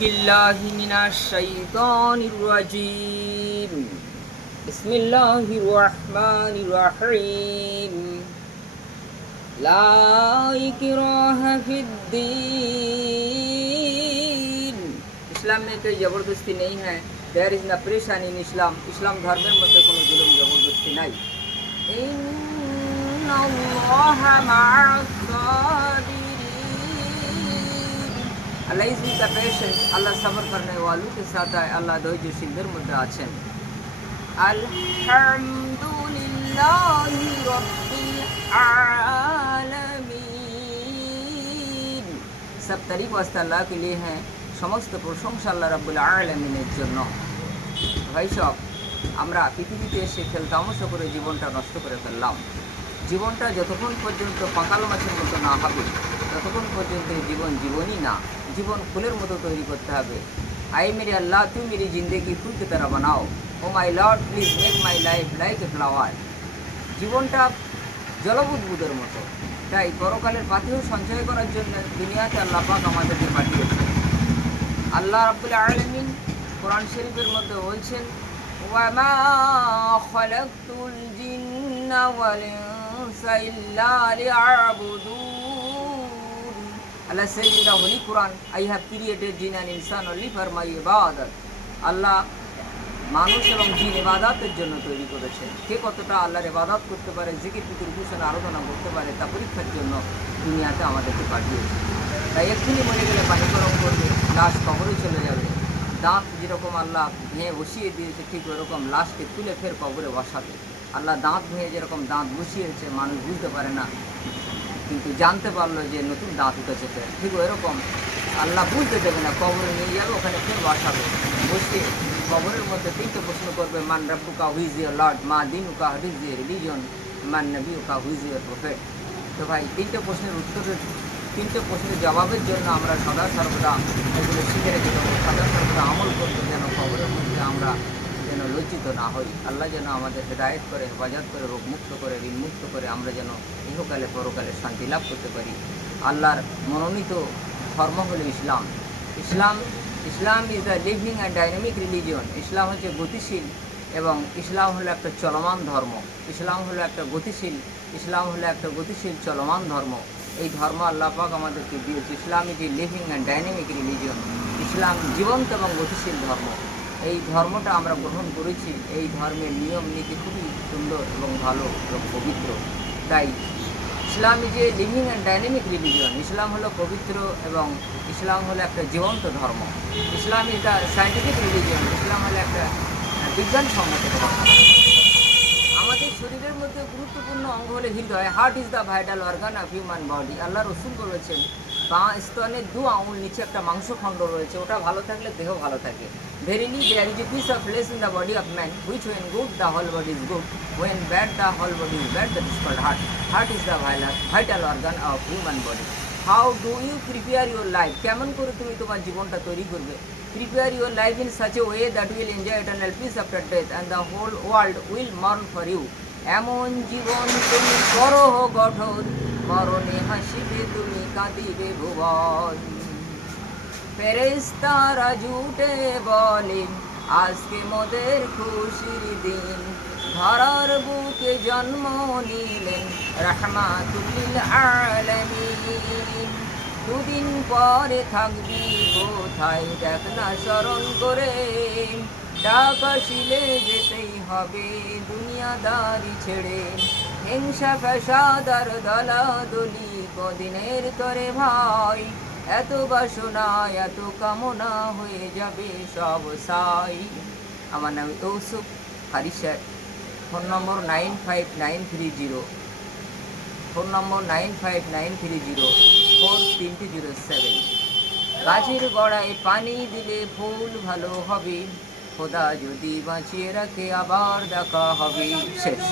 বিল্লাহি মিনাশ শাইতানির রাজিম। বিসমিল্লাহির রহমানির রহিম। লা ইকরাহা ফিদ্দীন। ইসলাম में कोई ज़बरदस्ती नहीं है। देयर इज़ न परेशानी इन इस्लाम। इस्लाम ধর্মের মধ্যে কোনো জুলুম জবরদস্তি নাই। ইন্নাল্লাহা মা'আস সাবিরিন। Allah is with the patient. আল্লাহ সবর करने वालों के साथ है। আল্লাহ ধৈর্যশীলদের মধ্যে আছেন। আলহামদুলিল্লাহি রাব্বিল আলামিন। सब तारीफ वास्ता अल्लाह के लिए हैं। সমস্ত প্রশংসা আল্লাহ রাব্বুল আলামিনের জন্য। ভাই সব, আমরা পৃথিবীতে এসে খেলতামশা করে জীবনটা নষ্ট করে ফেললাম। জীবনটা যতক্ষণ পর্যন্ত পাকাল মাছের মতো না হবে ততক্ষণ পর্যন্ত জীবন জীবনই না। জীবন ফুলের মতো তৈরি করতে হবে। আই মেরে আল্লাহ, তুই মেরি জিন্দেগি ফুল কে তারা বানাও। Oh my lord, please make my life like a flower. জীবনটা জলবুদ্বুদের মতো। তাই পরকালের পাথেও সঞ্চয় করার জন্য দুনিয়াতে আল্লাহ পাক আমাদেরকে পাঠিয়েছে। আল্লাহ রাব্বুল আলামিন কোরআন শরীফের মধ্যে বলছেন, ওয়ামা খালাকতুল জিন্না ওয়াল ইনসা ইল্লা লিয়াবুদুন। আল্লাহ says in the Holy Quran, I have created jinn and insan only for my ibadat. আল্লাহ মানুষ এবং জিন ইবাদতের জন্য তৈরি করেছেন। কে কতটা আল্লাহর ইবাদত করতে পারে, জিকির ফিকির ঘোষণা আরাধনা করতে পারে, তা পরীক্ষার জন্য দুনিয়াতে আমাদেরকে পাঠিয়েছে। তাই এক্ষুনি মরে গেলে পানি গরম করবে, লাশ কবরে চলে যাবে। দাঁত যেরকম আল্লাহ ভেঙে বসিয়ে দিয়েছে, ঠিক ওরকম লাশকে তুলে ফের কবরে বসাবে। আল্লাহ দাঁত ভেঙে যেরকম দাঁত বসিয়েছে, মানুষ বুঝতে পারে না, কিন্তু জানতে পারলো যে নতুন দাঁত উঠেছে। ঠিক ওইরকম আল্লাহ বুঝতে দেবে না, কবরে নিয়ে যাবে, ওখানে ফের বসাবে। বসিয়ে কবরের মধ্যে তিনটে প্রশ্ন করবে, মান রাব্বুকা, হু ইজ ইওর লর্ড, মা দিনুকা, হোয়াট ইজ ইওর রিলিজন, মান নবিয়ুকা, হু ইজ ইওর প্রফেট। তো ভাই, তিনটে প্রশ্নের জবাবের জন্য আমরা সদা সর্বদা এগুলো শিখে রেখে দেবো। সদা সর্বদা আমল করতে, যেন কবরের মধ্যে আমরা যেন লজ্জিত না হই। আল্লাহ যেন আমাদের হেদায়েত করে, হেফাজত করে, রোগমুক্ত করে, ঋণমুক্ত করে, আমরা যেন ইহকালে পরকালে শান্তি লাভ করতে পারি। আল্লাহর মনোনীত ধর্ম হলো ইসলাম। Islam is the living and dynamic religion. ইসলাম হচ্ছে গতিশীল এবং ইসলাম হলো একটা চলমান ধর্ম। ইসলাম হলো একটা গতিশীল চলমান ধর্ম। এই ধর্ম আল্লাহ পাক আমাদেরকে দিয়েছে। Islam is a living and dynamic religion. ইসলাম জীবন্ত এবং গতিশীল ধর্ম। এই ধর্মটা আমরা গ্রহণ করেছি। এই ধর্মের নিয়ম নীতি খুবই সুন্দর এবং ভালো এবং পবিত্র। তাই Islam is a living and dynamic religion. ইসলাম হলো পবিত্র এবং ইসলাম হলো একটা জীবন্ত ধর্ম। Islam is the scientific religion. ইসলাম হলো একটা বিজ্ঞানসম্মত ধর্ম। আমাদের শরীরের মধ্যে গুরুত্বপূর্ণ অঙ্গ হলো হৃদয়। Heart is the vital organ of human body. আল্লাহ রসুল বলেছেন, বাঁ স্তনের 2 আঙুল নিচে একটা মাংসখণ্ড রয়েছে, ওটা ভালো থাকলে দেহ ভালো থাকে। Verily there is a piece of flesh in the body of man, which when good the whole body is good, when bad the whole body is bad, that is called heart. Heart is the vital organ of human body. How do you prepare your life? কেমন করে তুমি তোমার জীবনটা তৈরি করবে? Prepare your life in such a way that will enjoy eternal peace after death and the whole world will mourn for you. এমন জীবন তুমি করো গঠন, মরণে হাসিবে তুমি, কাঁদিবে ভুবন। ফেরেশতারা জুটে বলে, আজকে মোদের খুশির দিন, ধরার বুকে জন্ম নিলেন রাহমাতুল লিল আলামিন। দুদিন পরে থাকবি কোথায় দেখ না স্মরণ করে, টাকা শিলে যেতেই হবে দুনিয়াদারি ছেড়ে। হিংসা ফ্যাসাদ আর দলাদলি কদিনের করে ভাই, এত বাসনা এত কামনা হয়ে যাবে সব সাই। আমার নাম ইউসুফ হারি স্যার। ফোন নম্বর 9593043307। গাছের গোড়ায় পানি দিলে ফুল ভালো হবে, খোদা যদি বাঁচিয়ে রাখে আবার দেখা হবে। শেষ।